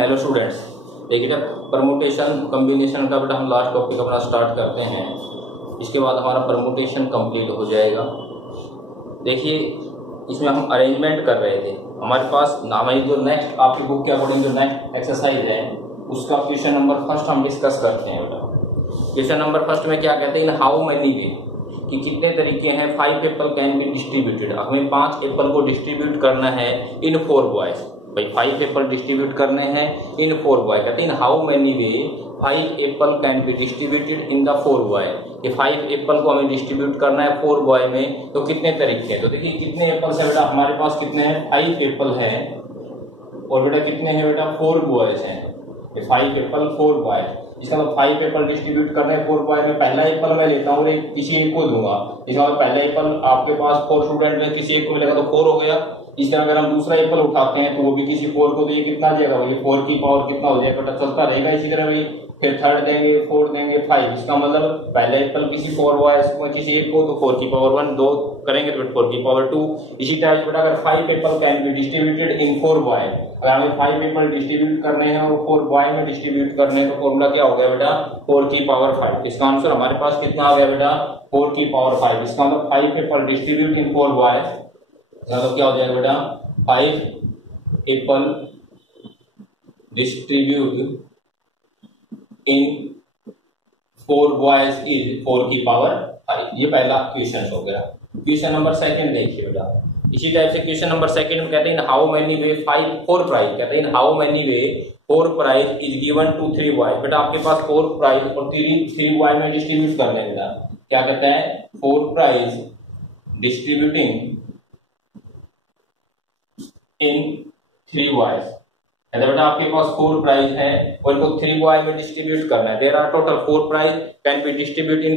Hello students, देखिए जब permutation combination का बेटा हम लास्ट टॉपिक अपना स्टार्ट करते हैं, इसके बाद हमारा परमुटेशन कंप्लीट हो जाएगा। देखिए इसमें हम अरेंजमेंट कर रहे थे, हमारे पास हमारी जो नेक्स्ट आपकी बुक के अकॉर्डिंग जो नेक्स्ट एक्सरसाइज है उसका क्वेश्चन नंबर फर्स्ट हम डिस्कस करते हैं बेटा। क्वेश्चन नंबर फर्स्ट में क्या कहते हैं, इन हाउ मैनी वे, कि कितने तरीके हैं 5 एप्पल कैन बी डिस्ट्रीब्यूटेड। हमें 5 एप्पल को डिस्ट्रीब्यूट करना है इन 4 बॉयज। भाई 5 एप्पल डिस्ट्रीब्यूट करने हैं इन 4 बॉय। कहते हैं how many way 5 Apple can be distributed in the 4 boy. ये 5 एप्पल को हमें डिस्ट्रीब्यूट करना है 4 बॉय में, तो कितने तरीके हैं। तो देखिए कितने एप्पल्स है बेटा, हमारे पास कितने हैं 5 एप्पल है, और बेटा कितने हैं बेटा 4 बॉयज हैं। 5 एप्पल 4 बॉय, इसका मतलब 5 एप्पल डिस्ट्रीब्यूट करने हैं 4 बॉय में। पहला एप्पल मैं लेता हूँ और किसी एक को दूंगा, इसका मतलब पहला एप्पल आपके पास 4 स्टूडेंट में किसी एक को मिलेगा तो 4 हो गया। इस तरह अगर हम दूसरा एप्पल उठाते हैं तो वो भी किसी 4 को, तो ये कितना जाएगा, ये 4 की पावर कितना हो जाएगा बेटा, चलता रहेगा इसी तरह भी। फिर थर्ड देंगे, 4 देंगे, 5, इसका मतलब पहला एप्पल किसी 4 बॉयज में किसी एक को, तो 4 की पावर 1, 2 करेंगे तो 4 की पावर 2। इसी टाइप बेटा अगर 5 Apple can be distributed in 4 boy, अगर हमें 5 एप्पल डिस्ट्रीब्यूट करने हैं और 4 बॉय में डिस्ट्रीब्यूट करने हैं तो फॉर्मूला क्या हो गया बेटा 4 की पावर 5। इसका आंसर हमारे पास कितना आ गया बेटा 4 की पावर 5। इसका मतलब 5 एप्पल डिस्ट्रीब्यूट इन 4 बॉय, तो क्या हो जाएगा बेटा 5 Apple distribute in 4 boys is 4 की पावर 5। ये पहला क्वेश्चन हो गया। क्वेश्चन नंबर सेकंड देखिए बेटा, इसी टाइप से क्वेश्चन नंबर सेकंड में कहते हैं हाउ मेनी वे 4 प्राइज, कहते हैं how many way 4 prize is given to 3 boy. बेटा आपके पास 4 प्राइज और 3 बॉय में डिस्ट्रीब्यूट कर लेंगे। क्या कहता है 4 प्राइज डिस्ट्रीब्यूटिंग इन 3 बॉयज। बेटा आपके पास 4 प्राइज है और इनको 3 बॉय में डिस्ट्रीब्यूट करना है। There are total 4 prize can be distribute in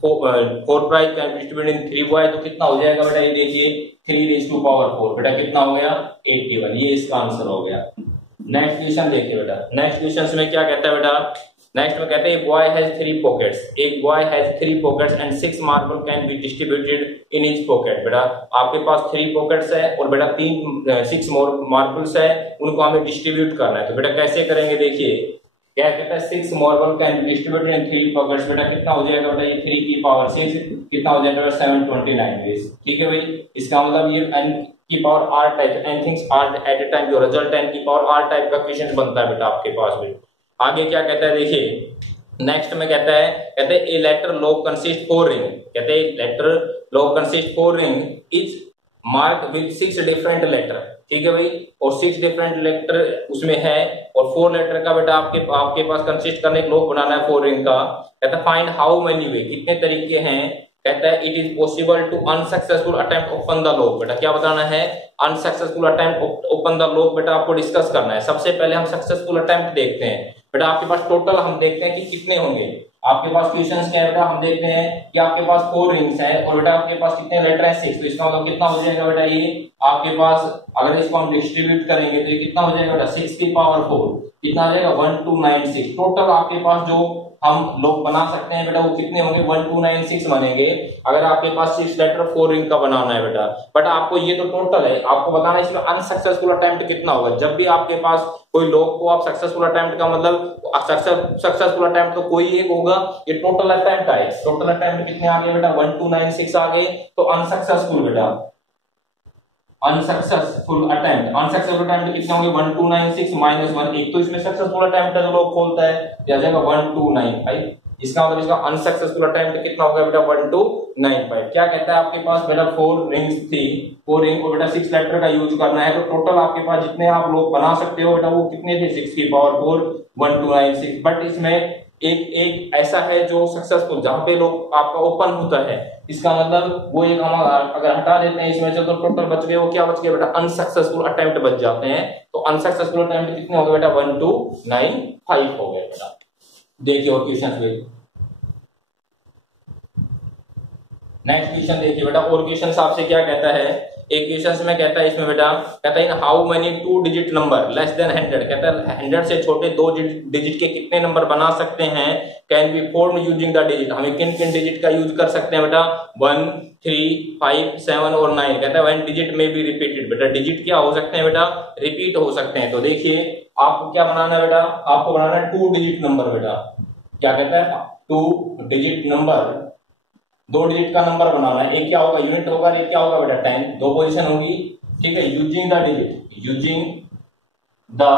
4 prize can be distribute in 3 boy, तो कितना हो जाएगा बेटा, ये देखिए 3 रेज़ टू पावर 4, बेटा कितना हो गया 81। ये इसका आंसर हो गया। नेक्स्ट क्वेश्चन देखिए बेटा, नेक्स्ट क्वेश्चन में क्या कहता है बेटा, नेक्स्ट में कहते हैं बॉय हैज 3 पॉकेट्स, एक boy has 3 pockets and 6 marble can be distributed in each pocket. बेटा आपके पास 3 पॉकेट्स है और बेटा 6 मार्बल्स है, उनको हमें डिस्ट्रीब्यूट करना है। तो बेटा कैसे करेंगे, देखिए क्या कहता है 6 marble can be distributed in 3 pockets. बेटा कितना हो जाएगा बेटा, ये 3 की पावर 6 कितना हो जाएगा 729। ठीक है भाई, इसका मतलब ये n की power r type, n things r at a time, जो रिजल्ट n की पावर r टाइप का क्वेश्चन बनता है बेटा आपके पास भी। आगे क्या कहता है देखिए, नेक्स्ट में कहता है a letter lock consist 4 ring, कहते हैं letter lock consist 4 ring is mark with 6 different letter. ठीक है भाई, और 6 डिफरेंट लेटर उसमें है और 4 लेटर का बेटा आपके पास कंसिस्ट करने एक लॉग बनाना है 4 रिंग का। कहता है फाइंड हाउ मेनी वे, कितने तरीके हैं। कहता है it is possible to unsuccessful attempt open the lock. बेटा क्या बताना है, unsuccessful attempt open the lock बेटा आपको डिस्कस करना है। सबसे पहले हम सक्सेसफुल अटेम्प्ट देखते हैं। बेटा आपके पास टोटल हम देखते हैं कि कितने होंगे। आपके पास क्वेश्चंस क्या है बेटा, हम देखते हैं कि आपके पास 4 रिंग्स है और बेटा आपके पास कितने लेटर है 6, तो इसका मतलब कितना हो जाएगा बेटा, ये आपके पास अगर इसको हम डिस्ट्रीब्यूट करेंगे तो ये कितना हो जाएगा बेटा 6 की पावर 4, कितना आ जाएगा 1296। टोटल आपके पास जो हम लोग बना सकते हैं बेटा वो कितने होंगे 1296 बनेंगे, अगर आपके पास 6 लेटर 4 रिंग का बनाना है बेटा। बट आपको ये तो टोटल है, आपको बताना है इसमें अनसक्सेसफुल अटेम्प्ट कितना होगा। जब भी आपके पास कोई लोग को आप सक्सेसफुल अटेम्प्ट का मतलब सक्सेसफुल अटेम्प्ट तो कोई एक होगा, ये टोटल अटेम्प्ट आए। टोटल अटेम्प्ट कितने आ गए बेटा 1296 आ गए, तो अनसक्सेसफुल बेटा अनसक्सेसफुल अटेम्प्ट कितने होंगे 1296 माइनस 1, एक तो इसमें सक्सेसफुल अटेम्प्ट है जो लोग खोलता है, आ जाएगा 1295। इसका मतलब इसका अनसक्सेसफुल अटेम्प्ट कितना होगा बेटा 1295। क्या कहता है आपके पास बेटा 4 रिंग्स थी, 4 रिंग को बेटा 6 लेटर का यूज करना है, तो टोटल आपके पास जितने आप लोग बना सकते हो बेटा वो कितने थे 6 की पावर 4 1296। बट इसमें एक ऐसा है जो सक्सेसफुल, जहां पे लोग आपका ओपन होता है, इसका मतलब वो एक हम अगर हटा देते हैं इसमें से तो टोटल बच गए, वो क्या बच गए बेटा अनसक्सेसफुल अटेम्प्ट बच जाते हैं। तो अनसक्सेसफुल अटेम्प्ट कितने हो गए बेटा 1295 हो गए बेटा। देखिए और क्वेश्चन पे नेक्स्ट क्वेश्चन देखिए बेटा, और क्वेश्चन आपसे क्या कहता है, एक क्वेश्चन में कहता है इसमें बेटा, कहता है how many 2 digit number less than 100, कहता है 100 से छोटे 2 डिजिट के कितने नंबर बना सकते हैं, can be form using the digit, हमें किन किन डिजिट का यूज कर सकते हैं बेटा, 1, 3, 5, 7 और 9। कहता है व्हेन डिजिट में बी रिपीटेड, बेटा डिजिट क्या हो सकते हैं बेटा, रिपीट हो सकते हैं। तो देखिए आपको क्या बनाना है बेटा, आपको बनाना है 2 डिजिट नंबर बेटा, क्या कहता है 2 डिजिट नंबर, 2 डिजिट का नंबर बनाना है। एक क्या होगा यूनिट होगा, एक क्या होगा बेटा 10, 2 पोजीशन होगी, ठीक है। Using the digit, using the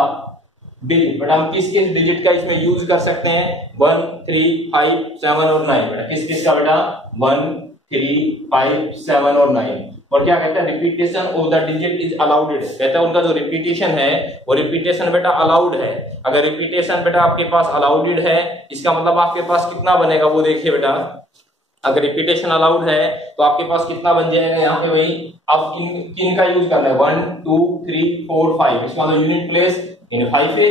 digit, बेटा हम किस किस डिजिट का इसमें यूज कर सकते हैं, 1, 3, 5, 7 और 9, बेटा किस किस का बेटा, 1, 3, 5, 7 और 9। और क्या कहता है, repetition of the digit is allowed, कहता है उनका जो रिपीटेशन है वो रिपीटेशन बेटा अलाउड है। अगर रिपीटेशन बेटा आपके पास अलाउडेड है, इसका मतलब आपके पास कितना बनेगा वो देखिए बेटा, अगर रिपीटेशन अलाउड है तो आपके पास कितना बन जाएगा यहाँ पे भाई, आप किन का यूज करना है, 1, 2, 3, 4, 5, इसका मतलब यूनिट प्लेस इन 5 पे,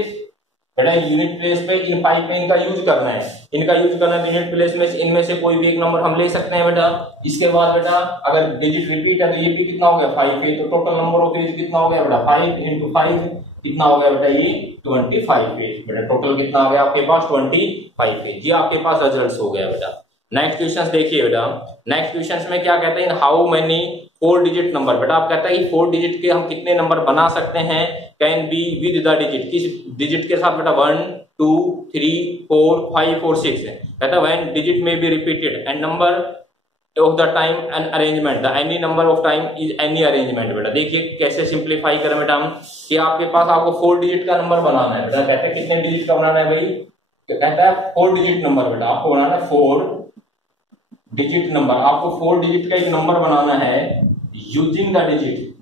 बेटा यूनिट प्लेस पे इन 5 पे इनका यूज करना है, इनका यूज करना है यूनिट प्लेस में इनमें से कोई भी एक नंबर हम ले सकते हैं बेटा। इसके बाद बेटा अगर डिजिट रिपीट है तो ये भी कितना हो गया 5 पे, तो टोटल नंबर ऑफ पेज कितना हो गया बेटा 5 × 5 कितना हो गया बेटा, ये 25 पेज, बेटा टोटल कितना हो गया आपके पास 25 पेज। ये आपके पास रिजल्ट हो गया बेटा। नेक्स्ट क्वेश्चन देखिए बेटा, नेक्स्ट क्वेश्चन में क्या कहते हैं, हाउ मेनी 4 डिजिट नंबर, बेटा आप कहता है कि 4 डिजिट के हम कितने नंबर बना सकते हैं, can be with the digit, किस डिजिट के साथ बेटा, 1, 2, 3, 4, 5 और 6 है। कहता है व्हेन डिजिट में be repeated and number of the time and arrangement, the any number of time is any arrangement. बेटा देखिए कैसे सिंप्लीफाई करें बेटा हम, कि आपके पास आपको 4 डिजिट का नंबर बनाना है बेटा, कहते हैं कितने डिजिट का बनाना है भाई, कहता है 4 डिजिट नंबर, बेटा आपको बनाना है 4 डिजिट नंबर, आपको 4 डिजिट का एक नंबर बनाना है यूजिंग द डिजिट,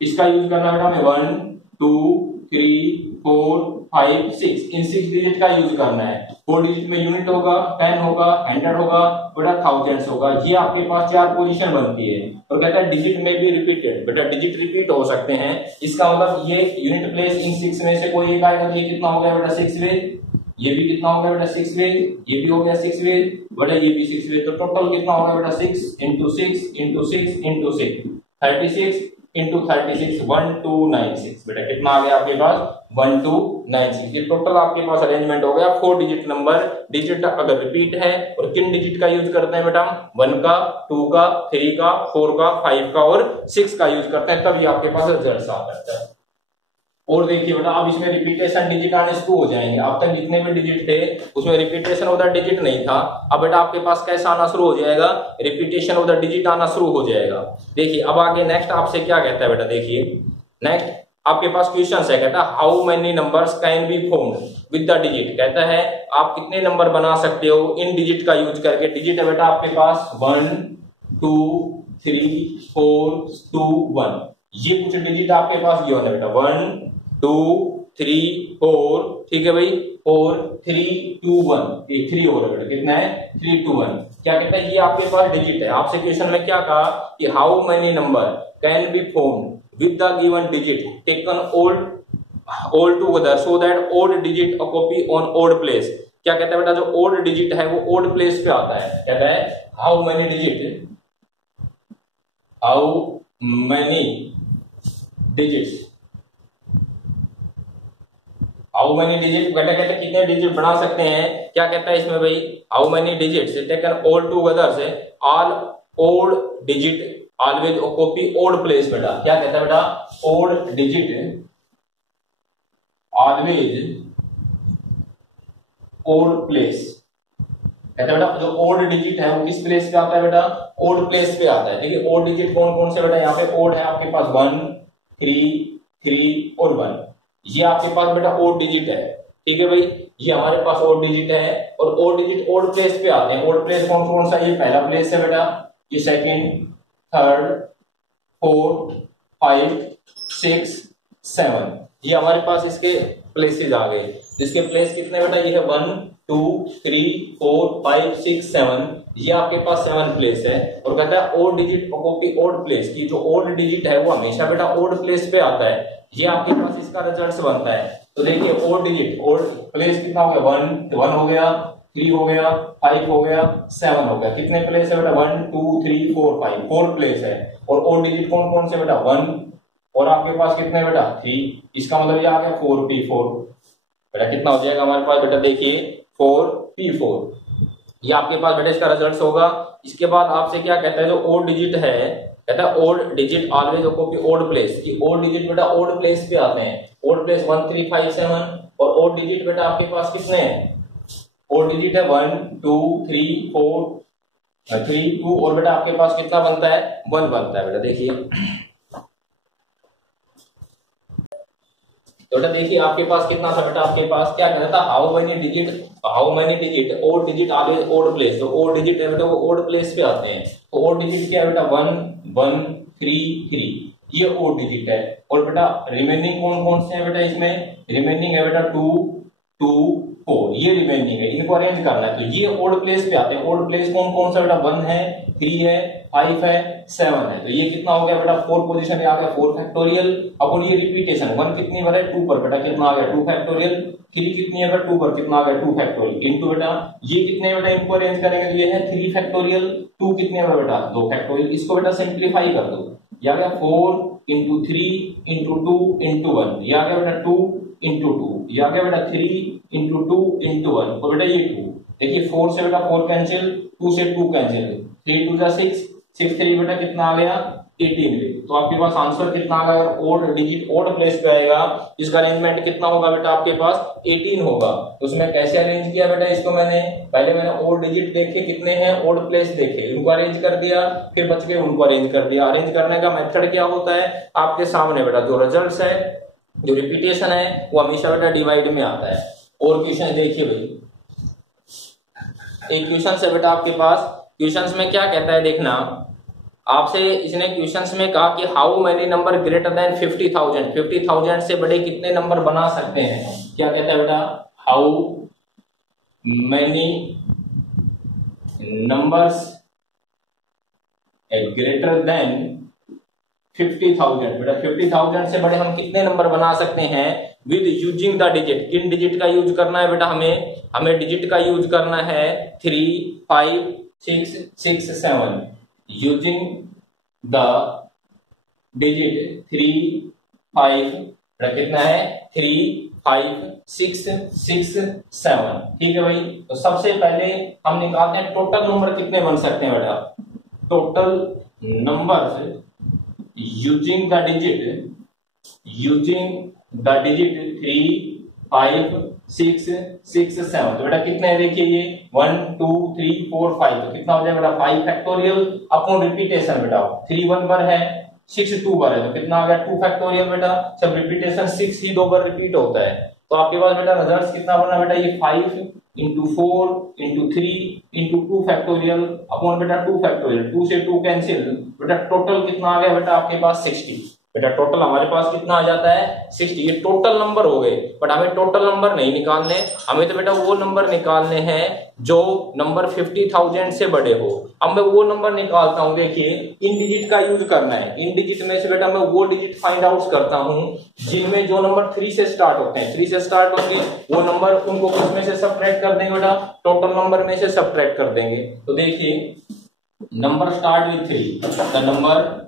इसका यूज करना बेटा हमें 1, 2, 3, 4, 5, 6, इन 6 डिजिट का यूज करना है। 4 डिजिट में यूनिट होगा, 10 होगा, 100 होगा, बेटा थाउजेंड्स होगा। ये आपके पास 4 पोजीशन बनती है। और कहता है डिजिट में भी रिपीटेड, बेटा डिजिट रिपीट हो सकते हैं, इसका मतलब ये यूनिट प्लेस इन 6 में से कोई एक आएगा, तो ये कितना हो गया बेटा 6 वे, ये भी कितना हो गया बेटा 6 वे, ये भी हो गया 6 वे, बेटा ये भी 6 वे, तो टोटल कितना होगा बेटा 6 × 6 × 6 × 6, 36 × 36, 1296, बेटा कितना आ गया आपके पास 1296। ये टोटल आपके पास अरेंजमेंट हो गया 4 डिजिट नंबर। डिजिट अगर रिपीट है और किन डिजिट का यूज करते हैं बेटा, 1 का, 2 का, 3 का, 4 का, 5 का और 6 का यूज करते हैं, तभी आपके पास रिजल्ट आ सकता है। और देखिए बेटा अब इसमें रिपीटेशन डिजिट आने शुरू हो जाएंगे, अब तक जितने भी डिजिट थे उसमें रिपीटेशन ऑफ द डिजिट नहीं था, अब बेटा आपके पास कैसा आना शुरू हो जाएगा, रिपीटेशन ऑफ द डिजिट आना शुरू हो जाएगा। देखिए अब आगे नेक्स्ट आपसे क्या कहता है बेटा, देखिए नेक्स्ट आपके पास क्वेश्चन है, कहता है how many numbers can be formed with the digit, कहता है आप कितने नंबर बना सकते हो इन डिजिट का यूज करके। डिजिट है बेटा आपके पास 1, 2, 3, 4, 2, 1, ये कुछ डिजिट आपके पास ये होता है बेटा 1, 2, 3, 4, ठीक है भाई, और 3, 2, 1, ये 3 हो रहा है बेटा, कितना है 3, 2, 1। क्या कहता है ये आपके पास डिजिट है, आपसे क्वेश्चन में क्या कहा कि how many number can be formed with the given digit taken all together so that odd digit occupy on odd place. क्या कहता है बेटा जो ओड डिजिट है वो ओड प्लेस पे आता है। कहता है how many digit, how many digits, how many digit, बेटा कहते हैं कितने डिजिट बना सकते हैं। क्या कहता है इसमें भाई, how many digits taken all together से all odd digit always copy odd place. बेटा क्या कहता है बेटा, odd digit always odd place. कहता है बेटा जो ओड डिजिट है वो किस प्लेस पे आता है बेटा, ओड प्लेस पे आता है। देखिए ओड डिजिट कौन कौन से बेटा, यहाँ पे ओड है आपके पास 1, 3, 3 और 1, ये आपके पास बेटा ओड डिजिट है, ठीक है भाई, ये हमारे पास ओड डिजिट है। और ओड डिजिट ओड प्लेस पे आते हैं। ओड प्लेस कौन कौन सा, ये पहला प्लेस है बेटा, ये सेकंड, थर्ड, फोर्थ, 5, 6, 7, ये हमारे पास इसके प्लेसेस आ गए। इसके प्लेस कितने बेटा, ये है 1, 2, 3, 4, 5, 6, 7, ये आपके पास 7 प्लेस है। और कहता है odd digit occupy odd place की, जो ओड डिजिट है वो हमेशा बेटा ओड प्लेस पे आता है, ये आपके पास इसका रिजल्ट बनता है। तो देखिए ओड डिजिट ओड प्लेस कितना हो गया, 1 हो गया, 3 हो गया, 5 हो गया, 7 हो गया। कितने प्लेस है बेटा? 1 2 3 4 5, 4 प्लेस है। और ओड डिजिट कौन कौन से बेटा? 1, और आपके पास कितने बेटा? 3। इसका मतलब ये आ गया 4p4। बेटा कितना हो जाएगा हमारे पास? बेटा देखिए 4p4, ये आपके पास बेटा इसका रिजल्ट होगा। इसके बाद आपसे क्या कहता है, जो ओड डिजिट है, कहता है odd digit always copy odd place, कि ओड डिजिट बेटा ओड प्लेस पे आते हैं। ओड प्लेस 1 3 5 7, और ओड डिजिट बेटा आपके पास कितने हैं? ओड डिजिट है 1 2 3 4 3 2, और बेटा आपके पास कितना बनता है? 1 बनता है। बेटा देखिए, तो बेटा देखिए आपके पास कितना था बेटा? आपके पास क्या कहता था? How many digit odd digit always odd place. तो ओड डिजिट है बेटा वो ओड प्लेस पे आते हैं। तो ओड डिजिट क्या है बेटा? 1 1 3 3, ये ओड डिजिट है। और बेटा रिमेनिंग कौन कौन से हैं बेटा? इसमें रिमेनिंग है बेटा 2 2 4, ये रिमेनिंग है। इनको अरेंज करना है, तो ये ओड प्लेस पे आते हैं। ओड प्लेस कौन कौन सा बेटा? 1 है, 3 है, 5 है, 7 है। तो ये कितना हो गया बेटा? 4 पोजीशन में आ गया 4 फैक्टोरियल। अब ये रिपीटेशन 1 कितनी बार है? 2 पर। बेटा कितना आ गया? 2 फैक्टोरियल। 3 कितनी है बेटा? 2 पर। कितना आ गया? 2 फैक्टोरियल। इनटू बेटा ये कितने बेटा? इनको अरेंज करेंगे तो ये है 3 फैक्टोरियल। 2 कितने बार बेटा? 2 फैक्टोरियल। इसको बेटा सिंप्लीफाई कर दो, ये आ गया 4 इंटू 3 इंटू 2 इंटू 1, ये आ गया बेटा 2 इंटू 2, ये आ गया बेटा 3 इंटू 2 इंटू 1, और बेटा ये 2। देखिए 4 से बेटा 4 कैंसिल, 2 से 2 कैंसिल, 3 2 जा 6, 6 3 बेटा कितना आ गया? 18। तो आपके पास आंसर कितना आ गया? ओड डिजिट ओड प्लेस पे आएगा, इसका अरेंजमेंट कितना होगा बेटा? आपके पास 18 होगा। तो उसमें कैसे अरेंज किया बेटा इसको? पहले मैंने ओड डिजिट देखे कितने हैं, ओड प्लेस देखे, उनको अरेंज कर दिया, फिर बच गए उनको अरेंज कर दिया। अरेंज करने का मेथड क्या होता है? आपके सामने बेटा जो रिजल्ट्स है, जो रिपीटेशन है, वो हमेशा बेटा डिवाइड में आता है। और क्वेश्चन देखिए भाई, एक क्वेश्चन है बेटा आपके पास, क्वेश्चंस में क्या कहता है देखना। आपसे इसने क्वेश्चंस में कहा कि how many number greater than 50,000, 50,000 से बड़े कितने नंबर बना सकते हैं? क्या कहता है बेटा? How many numbers greater than 50,000। बेटा 50,000 से बड़े हम कितने नंबर बना सकते हैं? विद यूजिंग द डिजिट, किन डिजिट का यूज करना है बेटा? हमें डिजिट का यूज करना है 3 5 6 6 7, यूजिंग द डिजिट 3 5, बेटा कितना है? 3 5 6 6 7। ठीक है भाई। तो सबसे पहले हम निकालते हैं टोटल नंबर कितने बन सकते हैं बेटा? Total numbers using the digit 3 5 6 6 7। तो बेटा कितने हैं? देखिए ये 1 2 3 4 5, तो कितना हो जाएगा बेटा? 5 फैक्टोरियल अपॉन रिपीटेशन। बेटा 3 1 बार है, 6 2 बार है, तो कितना आ गया? 2 फैक्टोरियल। बेटा जब रिपीटेशन 6 ही 2 बार रिपीट होता है, तो आपके पास बेटा रिजल्ट कितना बना बेटा? ये 5 into 4 into 3 into 2 factorial upon बेटा 2 फैक्टोरियल, 2 से 2 कैंसिल, बेटा टोटल कितना आ गया बेटा? आपके पास 60। बेटा टोटल हमारे पास कितना आ जाता है? 60। ये टोटल नंबर हो गए, बट हमें टोटल नंबर नहीं निकालने, हमें तो बेटा वो नंबर निकालने हैं जो नंबर 50,000 से बड़े हो। अब मैं वो नंबर निकालता हूं। देखिए इन डिजिट का यूज करना है। इन डिजिट में से बेटा मैं वो डिजिट फाइंड आउट करता हूं जिनमें जो नंबर 3 से स्टार्ट होते हैं, 3 से स्टार्ट होंगे वो नंबर, उनको किसमें से सब्ट्रैक्ट कर देंगे बेटा? टोटल नंबर में से सब्ट्रैक्ट कर देंगे। तो देखिए number start with 3, the number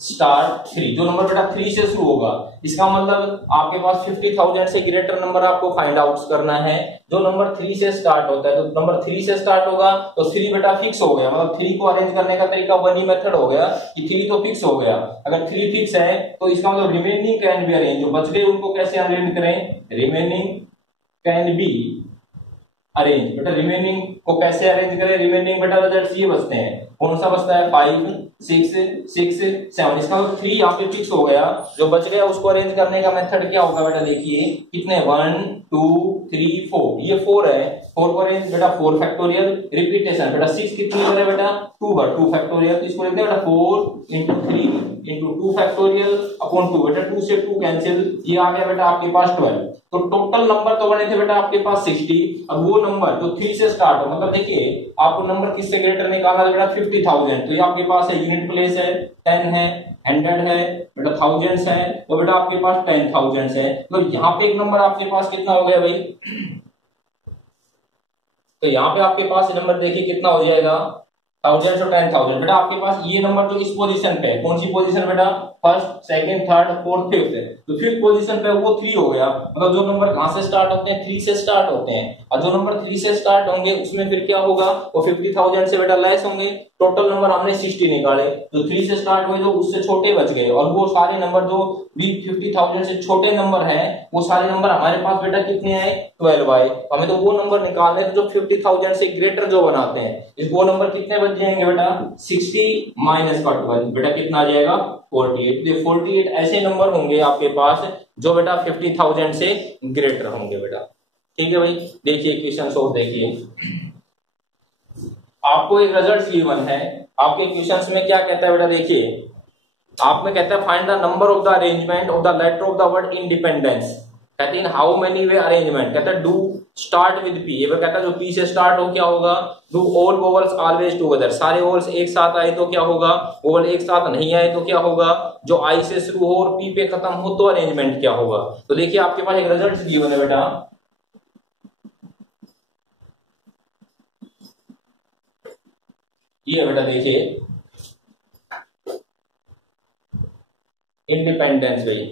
start 3, जो नंबर बेटा 3 से शुरू होगा, इसका मतलब आपके पास 50,000 से ग्रेटर नंबर आपको फाइंड आउट करना है। जो नंबर 3 से स्टार्ट होता है, तो नंबर 3 से स्टार्ट होगा तो 3 बेटा फिक्स हो गया, मतलब 3 को अरेंज करने का तरीका वन ही मेथड हो गया कि 3 तो फिक्स हो गया। अगर 3 फिक्स है तो इसका मतलब रिमेनिंग कैन बी अरेंज, जो बच गए उनको कैसे अरेंज करें? Remaining can be arrange. बेटा रिमेनिंग को कैसे अरेंज करें? रिमेनिंग बेटा रिजल्ट्स ये बचते हैं, कौन सा बचता है? 5 6 6 7। इसका मतलब 3 यहाँ पे फिक्स हो गया, जो बच गया उसको अरेंज करने का मेथड क्या होगा बेटा? देखिए कितने 1 2 3 4, ये 4 है, 4 को अरेंज बेटा 4 फैक्टोरियल, रिपीटेशन बेटा 6 कितनी बार है बेटा? 2 बार, 2 फैक्टोरियल, तो इसको लिखते हैं बेटा 4 इंटू 3 इंटू 2 फैक्टोरियल अपॉन 2, बेटा 2 से 2 कैंसिल, ये आ गया बेटा आपके पास 12। तो टोटल नंबर तो बने थे बेटा आपके पास 60। अब वो नंबर जो 3 से स्टार्ट हो, मतलब देखिए आपको नंबर किससे ग्रेटर निकालना है बेटा? 50,000। तो ये आपके पास है यूनिट प्लेस है, 10 है, 100 है, बेटा थाउजेंड्स है, और बेटा आपके पास 10,000 है। तो यहाँ पे एक नंबर आपके पास कितना हो गया भाई? तो यहाँ पे आपके पास नंबर देखिए कितना हो जाएगा 1000 और 10,000। बेटा आपके पास ये नंबर जो इस पोजीशन पे है, कौन सी पोजीशन बेटा, first, second, third, fourth, fifth है, तो फिफ्थ पोजीशन पे वो 3 हो गया। मतलब जो नंबर कहां से स्टार्ट होते हैं, 3 से स्टार्ट होते हैं, और जो नंबर 3 से स्टार्ट होंगे उसमें फिर क्या होगा, वो 50,000 से बेटा लेस होंगे। टोटल नंबर हमने 60 निकाले, जो 3 से स्टार्ट हुए जो उससे छोटे बच गए, और वो सारे नंबर जो भी 50,000 से छोटे नंबर है वो सारे नंबर हमारे पास बेटा कितने आए, 12 आए। हमें तो वो नंबर निकालने जो 50,000 से ग्रेटर जो बनाते हैं, इस वो नंबर कितने बच जाएंगे बेटा, 60 माइनस का 12 बेटा कितना आ जाएगा, 48। तो 48 ऐसे नंबर होंगे आपके पास जो बेटा 50,000 से ग्रेटर होंगे बेटा। ठीक है भाई, देखिए क्वेश्चन सॉल्व देखिए। आपको एक रिजल्ट गिवन है, आपके क्वेश्चंस में क्या कहता है बेटा, देखिए आप में कहता है find the number of the arrangement of the letter of the word independence, कहते हैं हाउ मेनी वे अरेंजमेंट, कहता है डू स्टार्ट विद पी, ये कहता है जो पी से स्टार्ट हो क्या होगा, do all vowels always together, सारे वोवल्स एक साथ आए तो क्या होगा, वोवल एक साथ नहीं आए तो क्या होगा, जो आई से शुरू हो और पी पे खत्म हो तो अरेंजमेंट क्या होगा। तो देखिए आपके पास एक रिजल्ट गिवन है बेटा, ये बेटा देखिए इंडिपेंडेंस भाई,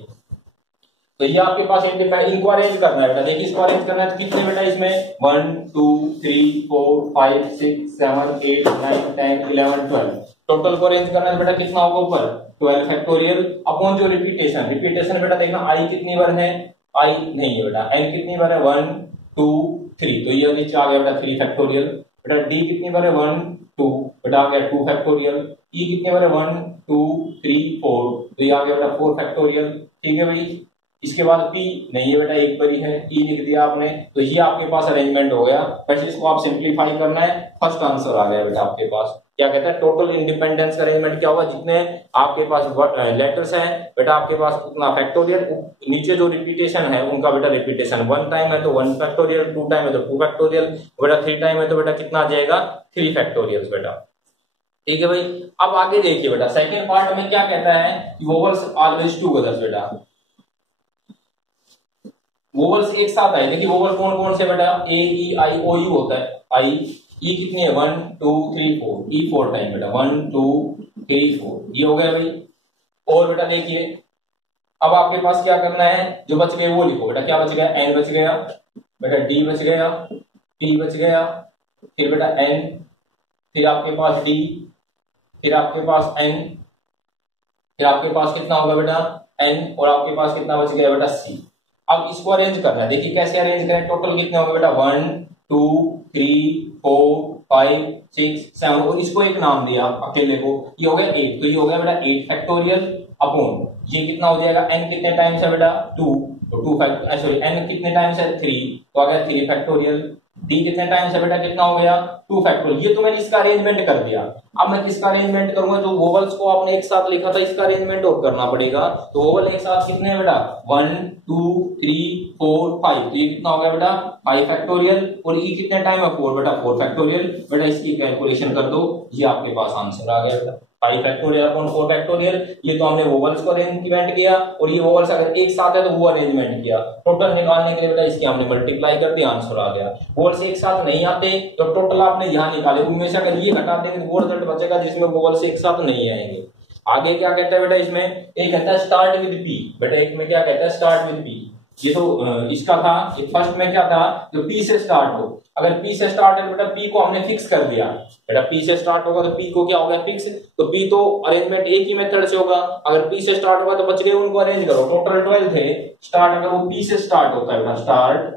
तो ये आपके पास इनको अरेंज करना है बेटा। देखिए इसको अरेंज करना है तो कितने बेटा इसमें 1 2 3 4 5 6 7 8 9 10 11 12 टोटल को अरेंज करना है बेटा, कितना होगा ऊपर 12 फैक्टोरियल अपॉन जो रिपीटेशन, रिपीटेशन बेटा देखना आई कितनी बार है, आई नहीं है बेटा, एन कितनी बार है 1 2 3, तो ये नीचे आ गया बेटा 3 फैक्टोरियल। बेटा डी कितनी बार है 1 2 बेटा आ गया 2 फैक्टोरियल। ई कितनी बार है 1 2 3 4, तो ये आ गया बेटा 4 फैक्टोरियल। ठीक है भाई, इसके बाद P नहीं है बेटा, एक बारी है, E लिख दिया आपने, तो ये आपके पास अरेंजमेंट हो गया। बस इसको आप सिंपलीफाई करना है, फर्स्ट आंसर आ गया बेटा आपके पास। क्या कहता है टोटल इंडिपेंडेंस का अरेंजमेंट क्या होगा, जितने आपके पास लेटर्स हैं बेटा आपके पास उतना फैक्टोरियल, नीचे जो रिपीटेशन है उनका बेटा रिपीटेशन 1 टाइम है तो 1 फैक्टोरियल, 2 टाइम है तो 2 फैक्टोरियल, बेटा 3 टाइम है तो बेटा कितना आ जाएगा 3 फैक्टोरियल बेटा। ठीक है भाई, अब आगे देखिए बेटा सेकंड पार्ट में क्या कहता है, वोवल्स ऑलवेज टुगेदर बेटा, वोवल्स एक साथ आए। देखिए वोवल कौन कौन से बेटा, ए ई आई ओ यू होता है, आई ई कितनी है 1 2 3 4, ई 4 टाइम बेटा 1 2 3 4, ये हो गया भाई। और बेटा देखिए अब आपके पास क्या करना है, जो बच गए वो लिखो बेटा, क्या बच गया, एन बच गया बेटा, डी बच गया, पी बच गया, फिर बेटा एन, फिर आपके पास डी, फिर आपके पास एन, फिर आपके पास कितना होगा बेटा एन, और आपके पास कितना बच गया बेटा सी। अब इसको अरेंज करना है, देखिए कैसे अरेंज करें, टोटल कितने होंगे बेटा 1 2 3 4 5 6 7, और इसको एक नाम दिया अकेले को, ये हो गया 8, तो ये हो गया बेटा 8 फैक्टोरियल अपॉन ये कितना हो जाएगा, n कितने टाइम्स है बेटा 2, तो 2 फैक्टोरियल, सॉरी n कितने टाइम्स है 3, तो आ गया 3 फैक्टोरियल। डी कितने टाइम्स है बेटा, कितना हो गया 2 फैक्टोरियल। ये तो मैंने इसका अरेंजमेंट कर दिया, अब मैं किसका अरेंजमेंट करूंगा, जो वोवल्स को आपने एक साथ लिखा था इसका अरेंजमेंट और करना पड़ेगा। तो वोवल एक साथ कितने हैं बेटा 1 2 3 4 5, तो ये कितना हो गया बेटा 5 फैक्टोरियल, और ई कितने टाइम है 4 बेटा 4 फैक्टोरियल। बेटा इसकी कैलकुलेशन कर दो, ये आपके पास आंसर आ गया बेटा 5 फैक्टोरियल अपॉन 4 फैक्टोरियल। ये तो हमने वोवल्स को अरेंजमेंट किया, और ये वोवल्स अगर एक साथ है तो वो अरेंजमेंट किया। टोटल निकालने के लिए बेटा इसकी हमने मल्टीप्लाई कर दिया, आंसर आ गया। वोवल्स एक साथ नहीं आते तो टोटल आपने यहाँ निकाले, उनमें से अगर ये हटा देंगे तो वो रिजल्ट बचेगा जिसमें वोवल्स एक साथ नहीं आएंगे। आगे क्या कहता है बेटा इसमें, एक कहता है स्टार्ट विद पी, बेटा एक में क्या कहता है स्टार्ट विद पी, ये तो इसका था, ये फर्स्ट में क्या था, जो पी से स्टार्ट हो, अगर पी से स्टार्ट है तो बेटा पी को हमने फिक्स कर दिया, बेटा पी से स्टार्ट होगा तो पी को क्या होगा फिक्स, तो पी तो अरेंजमेंट एक ही मेथड से होगा, अगर पी से स्टार्ट होगा तो बच गए उनको अरेंज करो, टोटल 12 थे स्टार्ट, अगर वो पी से स्टार्ट होता है बेटा स्टार्ट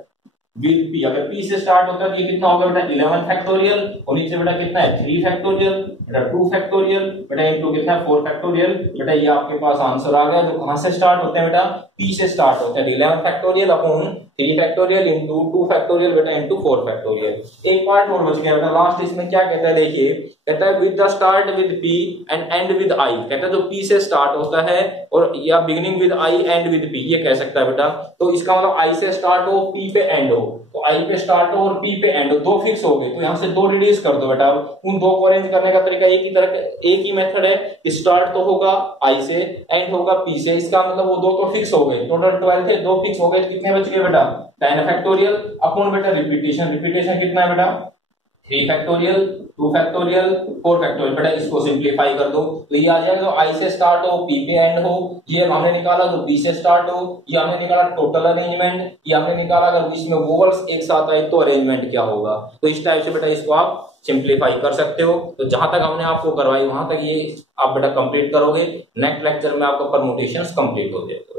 विद पी, अगर पी से स्टार्ट होता है तो ये कितना होगा बेटा 11 फैक्टोरियल, और नीचे बेटा कितना है 3 फैक्टोरियल, बेटा 2 फैक्टोरियल, बेटा इनटू कितना है 4 फैक्टोरियल। बेटा ये आपके पास आंसर आ गया, जो कहां से स्टार्ट होते हैं बेटा पी से स्टार्ट होते हैं, 11 factorial upon 3 factorial into 2 factorial बेटा इंटू 4 फैक्टोरियल। एक पार्ट और बच गया बेटा लास्ट, इसमें क्या कहता है देखिए, कहता है with the start with P and and with I, कहता है जो पी से स्टार्ट होता है और या beginning with I and with P, ये कह सकता है बेटा। तो इसका मतलब आई से स्टार्ट हो पी पे एंड हो, तो आई पे स्टार्ट हो और पी पे एंड हो, दो फिक्स हो गए, तो यहाँ से दो रिड्यूस कर दो बेटा। उन दो को अरेंज करने का तरीका एक ही मेथड है, स्टार्ट तो होगा आई से एंड होगा पी से, इसका मतलब वो दो तो फिक्स हो गए, टोटल 12 थे, दो फिक्स हो गए, कितने बच गए बेटा 10 फैक्टोरियल अपॉन बेटा रिपीटेशन, रिपीटेशन कितना है बेटा 3 फैक्टोरियल, 2 फैक्टोरियल, 4 फैक्टोरियल। बेटा इसको सिंप्लीफाई कर दो तो ये आ जाएगा आई से स्टार्ट हो, पी पे एंड हो, ये हमने निकाला तो बी से स्टार्ट हो, ये हमने निकाला टोटल अरेंजमेंट, ये हमने निकाला अगर बीच में वोवल्स एक साथ आए तो अरेंजमेंट क्या होगा। तो इस टाइप से बेटा इसको आप सिंप्लीफाई कर सकते हो। तो जहां तक हमने आपको करवाई वहां तक ये आप बेटा कंप्लीट करोगे, नेक्स्ट लेक्चर में आपका परमुटेशंस कंप्लीट हो जाएगा।